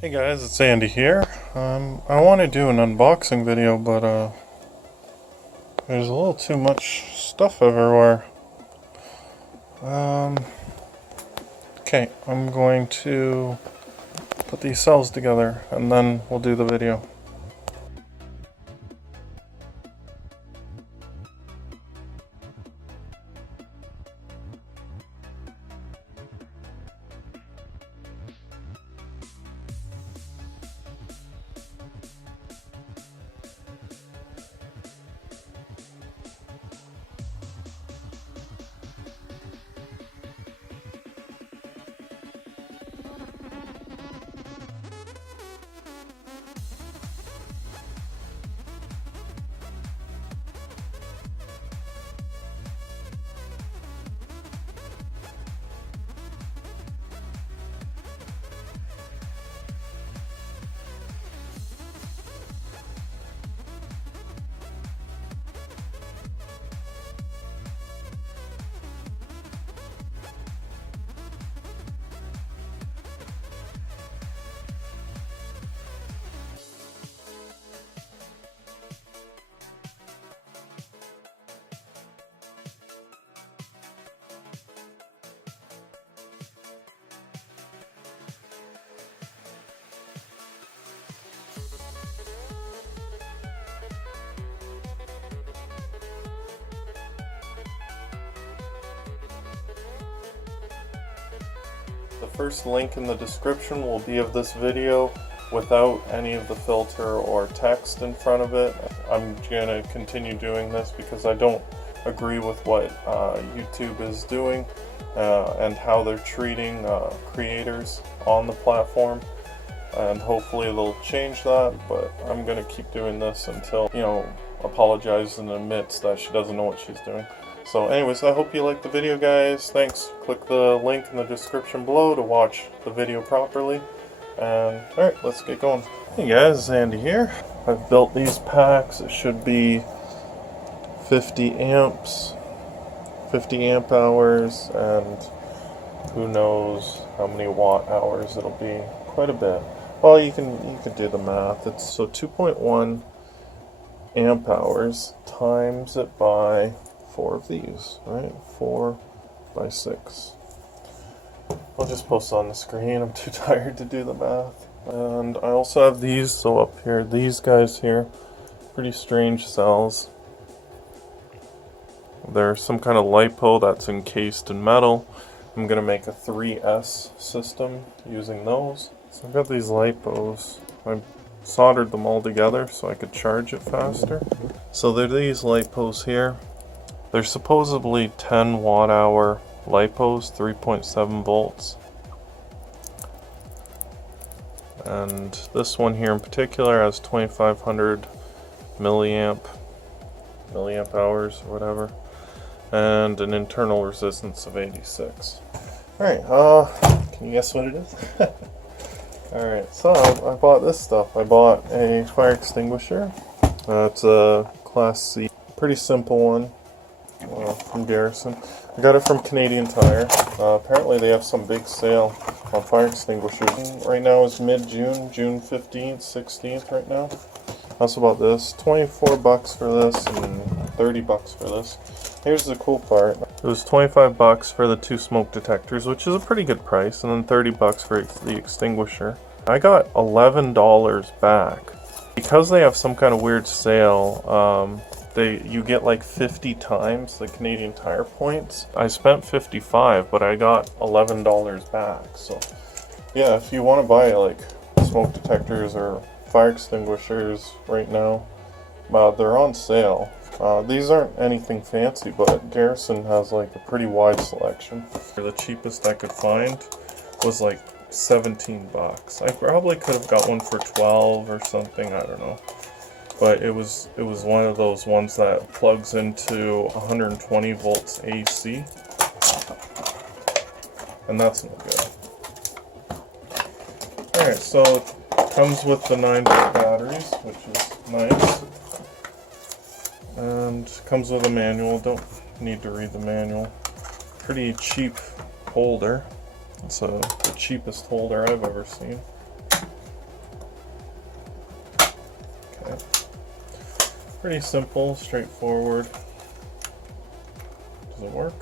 Hey guys, it's Andy here. I want to do an unboxing video, but there's a little too much stuff everywhere. Okay, I'm going to put these cells together and then we'll do the video. The first link in the description will be of this video without any of the filter or text in front of it. I'm going to continue doing this because I don't agree with what YouTube is doing and how they're treating creators on the platform, and hopefully they'll change that, but I'm going to keep doing this until, apologizes and admits that she doesn't know what she's doing. So anyways, I hope you liked the video, guys. Thanks. Click the link in the description below to watch the video properly. And alright, let's get going. Hey guys, it's Andy here. I've built these packs. It should be 50 amps, 50 amp hours, and who knows how many watt hours it'll be. Quite a bit. Well, you can do the math. It's so 2.1 amp hours times it by 4 of these, right? 4 by 6. I'll just post on the screen. I'm too tired to do the math. And I also have these, so up here, these guys here, pretty strange cells. They're some kind of LiPo that's encased in metal. I'm gonna make a 3S system using those. So I've got these LiPos. I soldered them all together so I could charge it faster. So they're these LiPos here. They're supposedly 10 watt hour LiPos, 3.7 volts. And this one here in particular has 2500 milliamp hours or whatever, and an internal resistance of 86. Alright, can you guess what it is? Alright, so I bought this stuff. I bought a fire extinguisher. It's a Class C, pretty simple one. From Garrison. I got it from Canadian Tire. Apparently they have some big sale on fire extinguishers. Right now is mid-June, June 15th, 16th right now. I also bought this. 24 bucks for this and 30 bucks for this. Here's the cool part. It was 25 bucks for the 2 smoke detectors, which is a pretty good price, and then 30 bucks for the extinguisher. I got $11 back. Because they have some kind of weird sale, you get like 50 times the Canadian Tire points. I spent 55, but I got $11 back. So yeah, if you want to buy like smoke detectors or fire extinguishers right now, they're on sale. These aren't anything fancy, but Garrison has like a pretty wide selection. The cheapest I could find was like 17 bucks. I probably could have got one for 12 or something, I don't know. But it was one of those ones that plugs into 120 volts AC, and that's no good. Alright, so it comes with the 9-volt batteries, which is nice, and comes with a manual. Don't need to read the manual. Pretty cheap holder. It's the cheapest holder I've ever seen. Yeah. Pretty simple, straightforward. Does it work?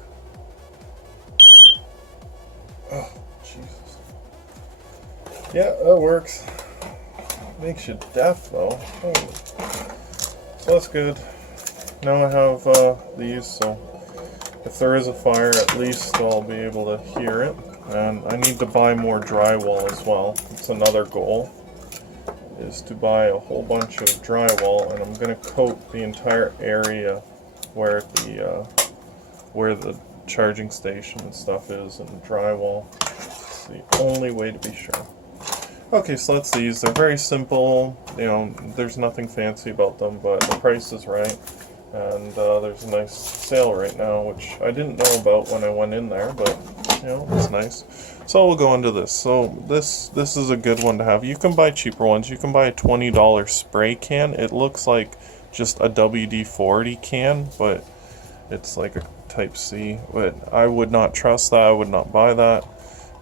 Oh, Jesus. Yeah, that works. Makes you deaf though. Oh. So that's good. Now I have these, so if there is a fire, at least I'll be able to hear it. And I need to buy more drywall as well. It's another goal, is to buy a whole bunch of drywall, and I'm going to coat the entire area where the charging station and stuff is in drywall. It's the only way to be sure. Okay, so that's these. They're very simple. You know, there's nothing fancy about them, but the price is right. And there's a nice sale right now, which I didn't know about when I went in there, but you know, it's nice. So we'll go into this. So this is a good one to have. You can buy cheaper ones. You can buy a $20 spray can. It looks like just a WD-40 can, but it's like a Type C. But I would not trust that. I would not buy that.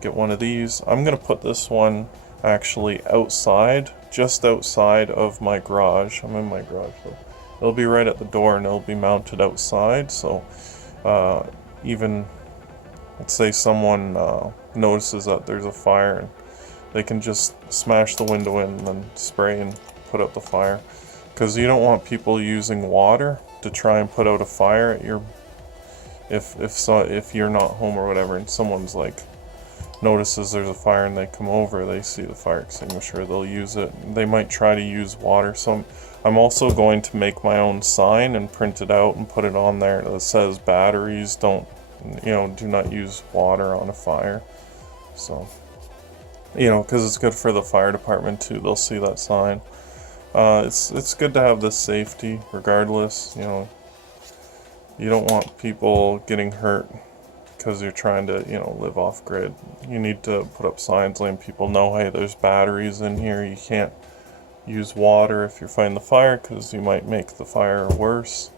Get one of these. I'm gonna put this one actually outside, just outside of my garage. I'm in my garage though. It'll be right at the door and it'll be mounted outside, so even, let's say someone notices that there's a fire, and they can just smash the window in and then spray and put out the fire. Because you don't want people using water to try and put out a fire at your, if you're not home or whatever, and someone's like notices there's a fire and they come over, they see the fire extinguisher, they'll use it. They might try to use water. So I'm also going to make my own sign and print it out and put it on there that says batteries do not use water on a fire. So, you know, because it's good for the fire department too. They'll see that sign. It's good to have this safety regardless. You know, you don't want people getting hurt because you're trying to, you know, live off grid. You need to put up signs letting people know, hey, there's batteries in here. You can't use water if you're fighting the fire because you might make the fire worse.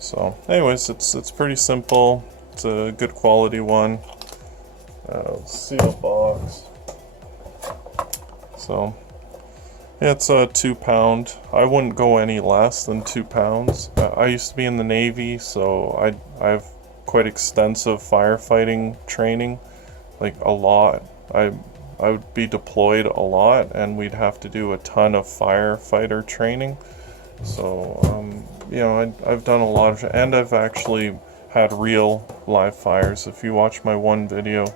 So anyways, it's pretty simple. It's a good quality one. Seal box. So yeah, it's a 2 pound. I wouldn't go any less than 2 pounds. I used to be in the Navy, so I've quite extensive firefighting training, like a lot. I would be deployed a lot, and we'd have to do a ton of firefighter training. So you know, I've done a lot of, and I've actually had real live fires. If you watch my one video,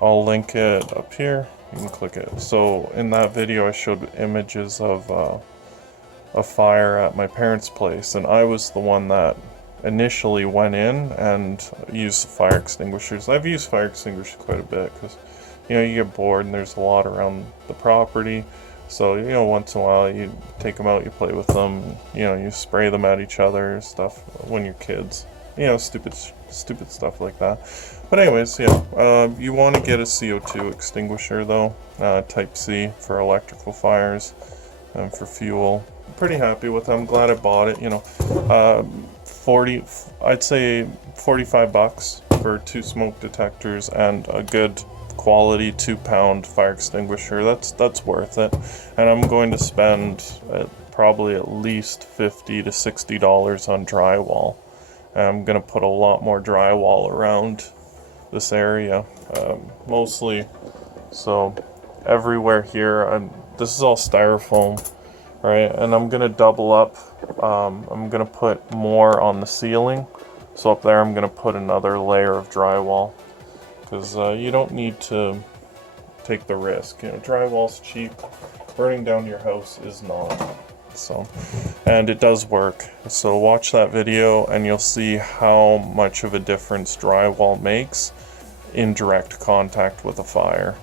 I'll link it up here. You can click it. So in that video, I showed images of a fire at my parents' place, and I was the one that initially went in and used fire extinguishers. I've used fire extinguishers quite a bit because, you know, you get bored and there's a lot around the property. So, you know, once in a while you take them out, you play with them, you know, you spray them at each other, stuff when you're kids. You know, stupid stuff like that. But anyways, yeah, you want to get a CO2 extinguisher though, Type C for electrical fires and for fuel. I'm pretty happy with it. I'm glad I bought it. You know, I'd say 45 bucks for 2 smoke detectors and a good quality 2 pound fire extinguisher. That's worth it. And I'm going to spend probably at least $50 to $60 on drywall. And I'm gonna put a lot more drywall around this area, mostly. So everywhere here, this is all styrofoam, right? And I'm gonna double up. I'm gonna put more on the ceiling. So up there, I'm gonna put another layer of drywall, because you don't need to take the risk. You know, drywall's cheap. Burning down your house is not. So, and it does work. So watch that video and you'll see how much of a difference drywall makes in direct contact with a fire.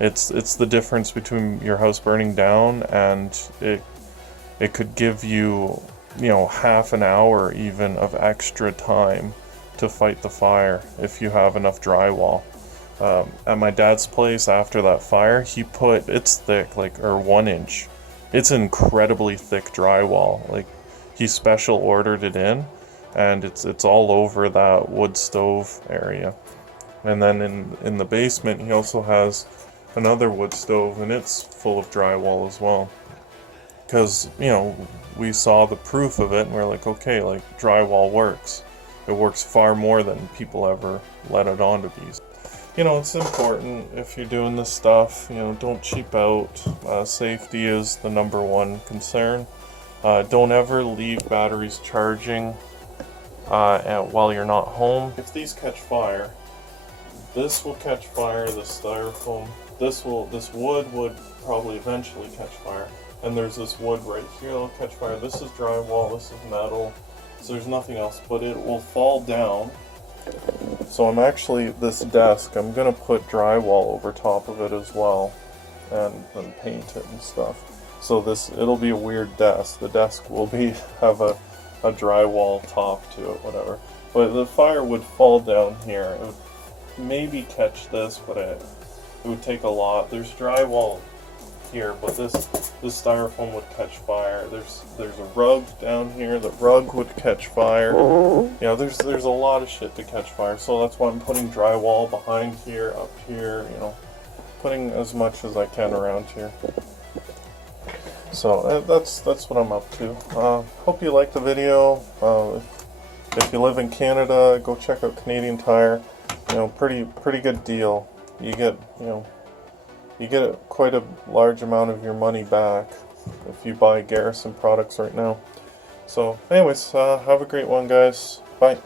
It's the difference between your house burning down, and it could give you, you know, half an hour even of extra time to fight the fire if you have enough drywall. At my dad's place after that fire, he put, it's thick, like, or 1 inch. It's incredibly thick drywall. Like, he special ordered it in, and it's all over that wood stove area. And then in the basement, he also has another wood stove, and it's full of drywall as well. because, you know, we saw the proof of it and we're like, okay, like drywall works. It works far more than people ever let it on to be. You know, it's important if you're doing this stuff, you know, don't cheap out. Safety is the #1 concern. Don't ever leave batteries charging while you're not home. If these catch fire, this will catch fire, the styrofoam. This wood would probably eventually catch fire. And there's this wood right here that'll catch fire. This is drywall, this is metal. So there's nothing else, but it will fall down. So I'm actually, this desk, I'm gonna put drywall over top of it as well, and paint it and stuff. So it'll be a weird desk. The desk will have a drywall top to it, whatever. But the fire would fall down here. It would maybe catch this, but it would take a lot. There's drywall here, but this styrofoam would catch fire. There's a rug down here. The rug would catch fire. You know, there's a lot of shit to catch fire. So that's why I'm putting drywall behind here, up here. You know, putting as much as I can around here. So that's what I'm up to. Hope you liked the video. If you live in Canada, go check out Canadian Tire. You know, pretty good deal. You get quite a large amount of your money back if you buy Garrison products right now. So anyways, have a great one, guys. Bye.